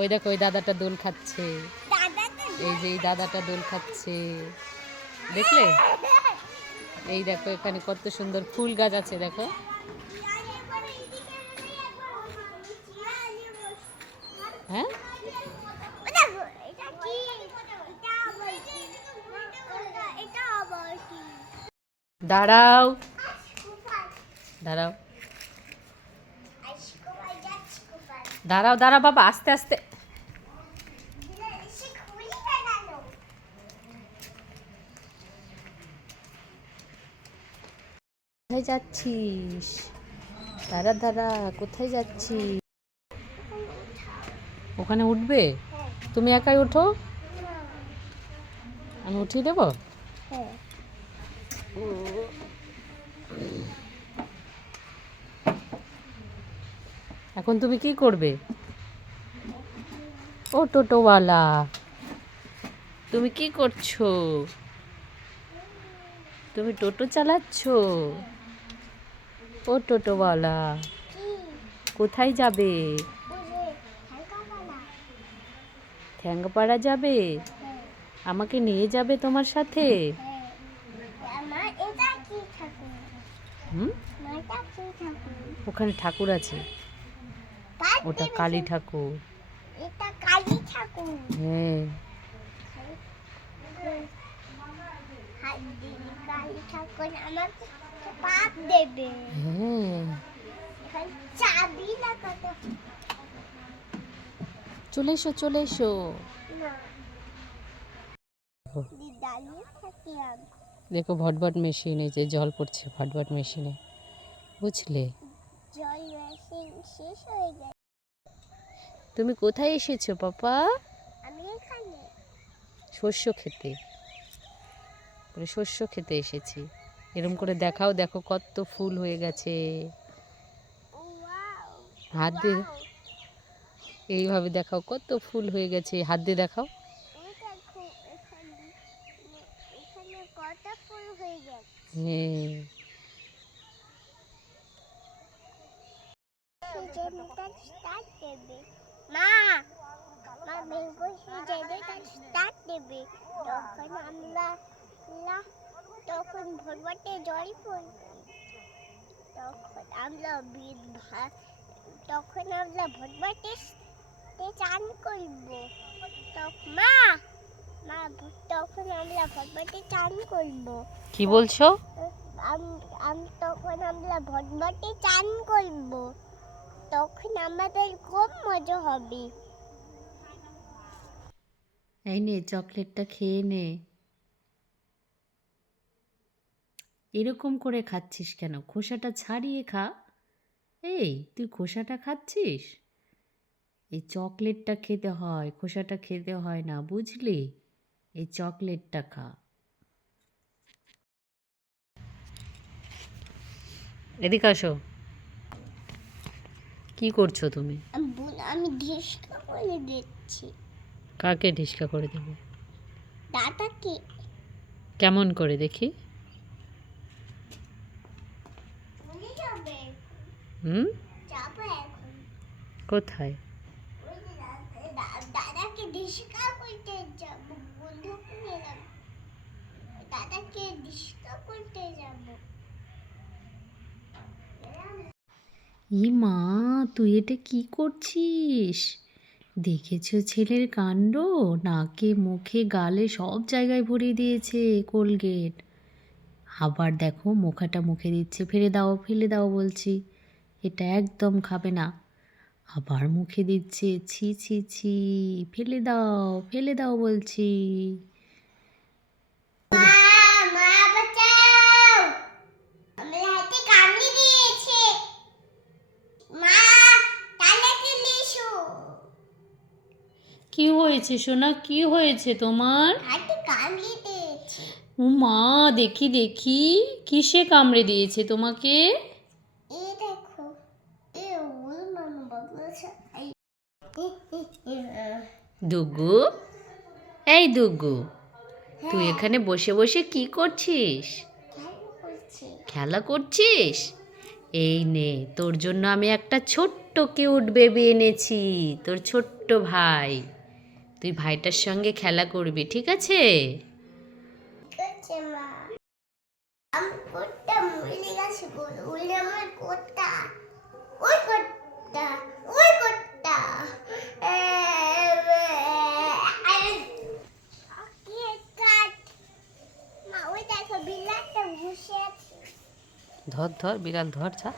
ওই দেখো ওই দাদাটা দোল খাচ্ছে, এই যে এই দাদাটা দোল খাচ্ছে, দেখলে? এই দেখো এখানে কত সুন্দর ফুল গাছ আছে, দেখো। হ্যাঁ, দাঁড়াও দাঁড়াও দাঁড়াও দাঁড়াও বাবা, আস্তে আস্তে। কোথায় যাচ্ছিস? দাঁড়া দাঁড়া, কোথায় যাচ্ছিস? ওখানে উঠবে? তুমি একাই ওঠো, আমি উঠিয়ে দেবো। এখন তুমি কি করবে? ও টোটোওয়ালা, তুমি কি করছো? তুমি টোটো চালাচ্ছ? ও টোটোওয়ালা, কোথায় যাবে? ঠ্যাঙ্গাপাড়া যাবে? আমাকে নিয়ে যাবে তোমার সাথে? হুম, ওখানে ঠাকুর আছে, ওটা কালী ঠাকুর। হ্যাঁ, চলে এসো চলে এসো। দেখো ভটভট মেশিন, এই যে জল পড়ছে ভটভট মেশিনে, বুঝলে? তুমি কোথায় এসেছো পাপা? শস্য খেতে, শস্য খেতে এসেছি। এরম করে দেখাও, দেখো কত ফুল হয়ে গেছে। হাত দিয়ে এইভাবে দেখাও, কত ফুল হয়ে গেছে, হাত দিয়ে দেখাও। হ্যাঁ, তখন ভোরবাটে জল পড়বে, তখন আমরা ভোরবাটে চান করবো। মা মা তখন আমরা ভোরবাটে চান করবো। কি বলছো? তখন আমরা ভোরবাটে চান করবো, তখন আমাদের খুব মজা হবে। এই নে চকলেটটা খেয়ে নে। এরকম করে খাচ্ছিস কেন? খোসাটা ছাড়িয়ে খা। এই তুই খোসাটা খাচ্ছিস? এই চকলেটটা খেতে হয়, খোসাটা খেতে হয় না, বুঝলি? এই চকলেটটা খা। এদিকে আসো, কি করছো তুমি? আমি ঢিসকা করে দিচ্ছি। কাকে ঢিসকা করে দেবে? দাদাকে। কেমন করে দেখি? হুম, কোথায়? দাদাকে ঢিসকা করতে যাব, বন্ধু দাদাকে ঢিসকা করতে যাব। ই মা, তুই এটা কি করছিস? দেখেছো ছেলের কাণ্ড? নাকে মুখে গালে সব জায়গায় ভরিয়ে দিয়েছে কোলগেট। আবার দেখো মুখাটা মুখে দিচ্ছে, ফেলে দাও বলছি, এটা একদম খাবে না। আবার মুখে দিচ্ছে, ছি ছি ছি, ফেলে দাও বলছি। কি হয়েছে সোনা, কি হয়েছে তোমার? ও মা, দেখি দেখি, কিসে কামড়ে দিয়েছে তোমাকে? দুগু, এই দুগু, তুই এখানে বসে বসে কি করছিস? খেলা করছিস? এই নে, তোর জন্য আমি একটা ছোট্ট কিউট বেবি এনেছি, তোর ছোট্ট ছোট্ট ভাই, তুই ভাইটার সঙ্গে খেলা করবি, ঠিক আছে? ঠিক আছে মা। আমি কোটটা মুড়ে গেছে বলো, উড়ে আমার কোটটা, ওই কোটটা, ওই কোটটা। কাট মা, ওই দেখো বিলাতটা বসে আছে। ধর ধর, বিড়াল ধর, যা।